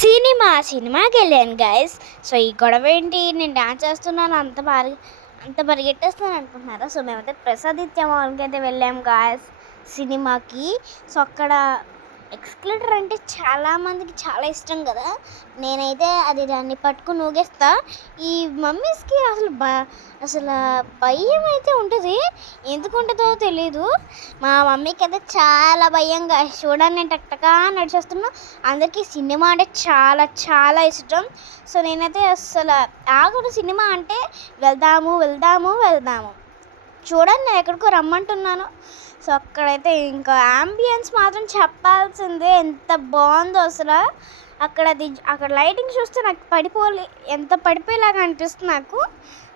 సినిమాకి వెళ్ళాను guys. So ఈ గొడవ ఏంటి, నేను డాన్స్ చేస్తున్నాను అంత పరిగెట్టేస్తాను అనుకుంటున్నారా? సో మేమైతే ప్రసాదిత్య మాల్కి అయితే వెళ్ళాము గాయస్ సినిమాకి. సో అక్కడ ఎక్స్కలేటర్ అంటే చాలామందికి చాలా ఇష్టం కదా. నేనైతే దాన్ని పట్టుకుని ఊగేస్తా. ఈ మమ్మీస్కి అసలు భయం అయితే ఉంటుంది, ఎందుకు ఉంటుందో తెలీదు. మా మమ్మీకి అయితే చాలా భయంగా చూడండి, నేను టక్టకా నడిచేస్తున్నా. అందరికీ సినిమా అంటే చాలా చాలా ఇష్టం. సో నేనైతే అసలు ఆగదు, సినిమా అంటే వెళ్దాము వెళ్దాము వెళ్దాము. చూడండి, నేను ఎక్కడికో రమ్మంటున్నాను. సో అక్కడైతే ఇంకా యాంబియన్స్ మాత్రం చెప్పాల్సిందే, ఎంత బాగుందో అసలు. అక్కడ లైటింగ్ చూస్తే నాకు ఎంత పడిపోయేలాగా అనిపిస్తుంది నాకు.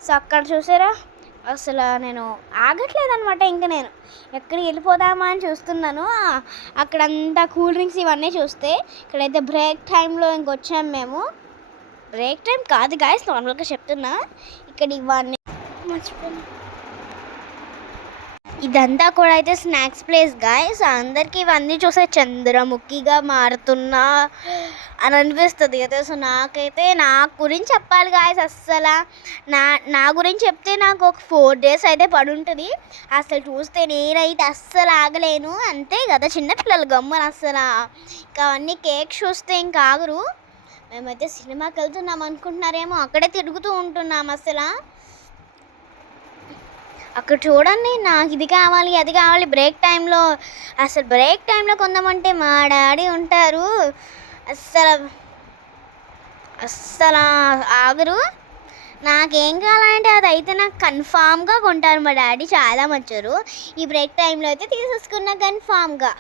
సో అక్కడ చూసారా, అసలు నేను ఆగట్లేదు అనమాట. ఇంకా నేను ఎక్కడికి వెళ్ళిపోదామా అని చూస్తున్నాను. అక్కడంతా కూల్ డ్రింక్స్ ఇవన్నీ చూస్తే, ఇక్కడైతే బ్రేక్ టైంలో ఇంకొచ్చాము మేము. బ్రేక్ టైం కాదు గాయస్, నార్మల్గా చెప్తున్నా. ఇక్కడ ఇవన్నీ మర్చిపోయాను. ఇదంతా కూడా అయితే స్నాక్స్ ప్లేస్ గాయస్. అందరికీ ఇవన్నీ చూస్తే చంద్రముఖిగా మారుతున్నా అని అనిపిస్తుంది కదా. సో నాకైతే నా గురించి చెప్పాలి గాయస్, అస్సలు నా గురించి చెప్తే నాకు ఒక 4 days అయితే పడుంటుంది. అసలు చూస్తే నేనైతే అస్సలు ఆగలేను, అంతే కదా చిన్నపిల్లలు గమ్మున. అస్సలు ఇంకా అన్నీ కేక్ చూస్తే ఇంకా ఆగరు. మేమైతే సినిమాకి వెళ్తున్నాం అనుకుంటున్నారేమో, అక్కడే తిరుగుతూ ఉంటున్నాం. అసలు అక్కడ చూడండి, నాకు ఇది కావాలి అది కావాలి. బ్రేక్ టైంలో కొందామంటే మా డాడీ ఉంటారు, అస్సలు ఆగరు. నాకేం కావాలంటే అది అయితే నాకు కన్ఫామ్గా కొంటారు మా డాడీ, చాలా మంచారు. ఈ బ్రేక్ టైంలో అయితే తీసేసుకున్నా కన్ఫామ్గా.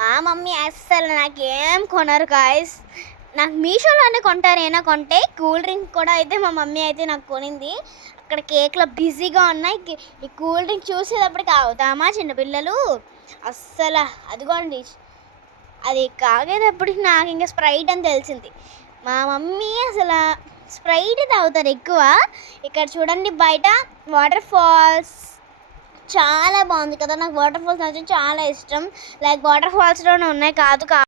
మా మమ్మీ అస్సలు నాకేం కొనరు గాయస్. నాకు మీషోలోనే కొంటారు, ఏమైనా కొంటే. కూల్ డ్రింక్ కూడా అయితే మా మమ్మీ అయితే నాకు కొనింది. అక్కడ కేక్లో బిజీగా ఉన్నాయి. ఈ కూల్ డ్రింక్ చూసేటప్పటికి అవుతామా చిన్నపిల్లలు? అస్సలు అదిగోండి, అది కాగేటప్పటికి నాకు ఇంకా స్ప్రైట్ అని తెలిసింది. మా మమ్మీ అసలు స్ప్రైట్ తాగుతారు ఎక్కువ. ఇక్కడ చూడండి, బయట వాటర్ ఫాల్స్ చాలా బాగుంది కదా. నాకు వాటర్ ఫాల్స్ నచ్చి చాలా ఇష్టం. లైక్ వాటర్ ఫాల్స్లోనే ఉన్నాయి కాదు